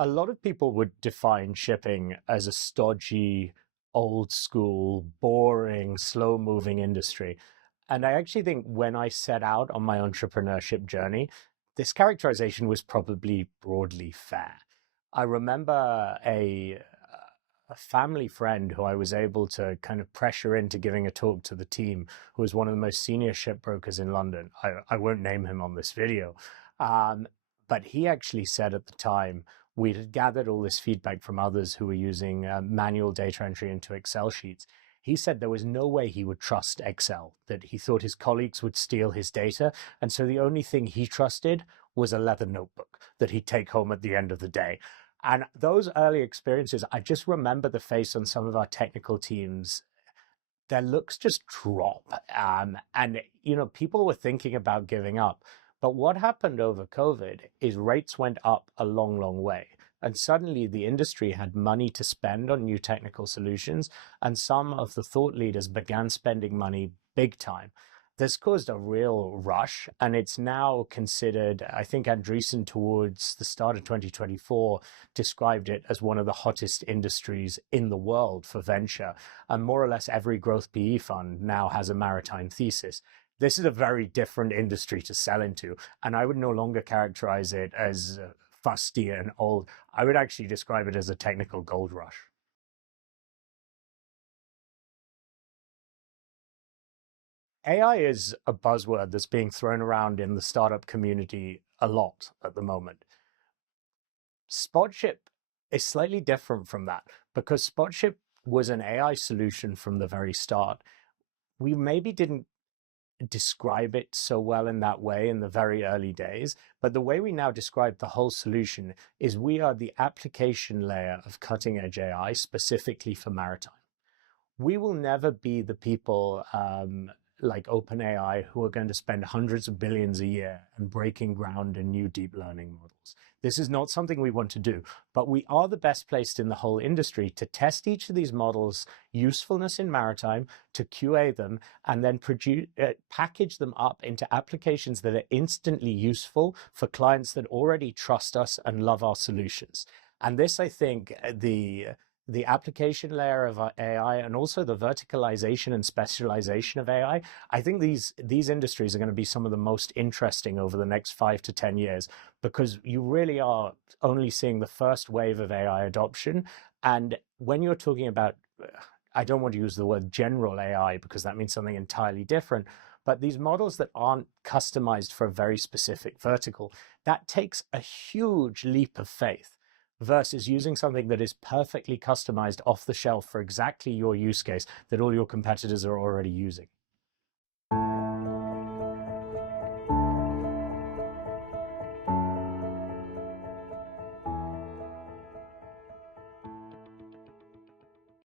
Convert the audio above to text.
A lot of people would define shipping as a stodgy, old school, boring, slow moving industry. And I actually think when I set out on my entrepreneurship journey, this characterization was probably broadly fair. I remember a family friend who I was able to kind of pressure into giving a talk to the team, who was one of the most senior shipbrokers in London. I won't name him on this video. Um, but he actually said at the time, we had gathered all this feedback from others who were using manual data entry into Excel sheets. He said there was no way he would trust Excel, that he thought his colleagues would steal his data. And so the only thing he trusted was a leather notebook that he'd take home at the end of the day. And those early experiences, I just remember the face on some of our technical teams, their looks just drop. And, people were thinking about giving up. But what happened over COVID is rates went up a long, long way. And suddenly the industry had money to spend on new technical solutions. And some of the thought leaders began spending money big time. This caused a real rush, and it's now considered, I think Andreessen towards the start of 2024 described it as one of the hottest industries in the world for venture. And more or less every growth PE fund now has a maritime thesis. This is a very different industry to sell into, and I would no longer characterize it as fusty and old. I would actually describe it as a technical gold rush. AI is a buzzword that's being thrown around in the startup community a lot at the moment. Spotship is slightly different from that because Spotship was an AI solution from the very start. We maybe didn't describe it so well in that way in the very early days, but the way we now describe the whole solution is we are the application layer of cutting edge AI specifically for maritime. We will never be the people like OpenAI who are going to spend hundreds of billions a year and breaking ground in new deep learning models. This is not something we want to do, but we are the best placed in the whole industry to test each of these models' usefulness in maritime, to QA them, and then package them up into applications that are instantly useful for clients that already trust us and love our solutions. And this, I think, the application layer of AI and also the verticalization and specialization of AI, I think these industries are going to be some of the most interesting over the next 5 to 10 years, because you really are only seeing the first wave of AI adoption. And when you're talking about, I don't want to use the word general AI because that means something entirely different, but these models that aren't customized for a very specific vertical, that takes a huge leap of faith versus using something that is perfectly customized off the shelf for exactly your use case that all your competitors are already using.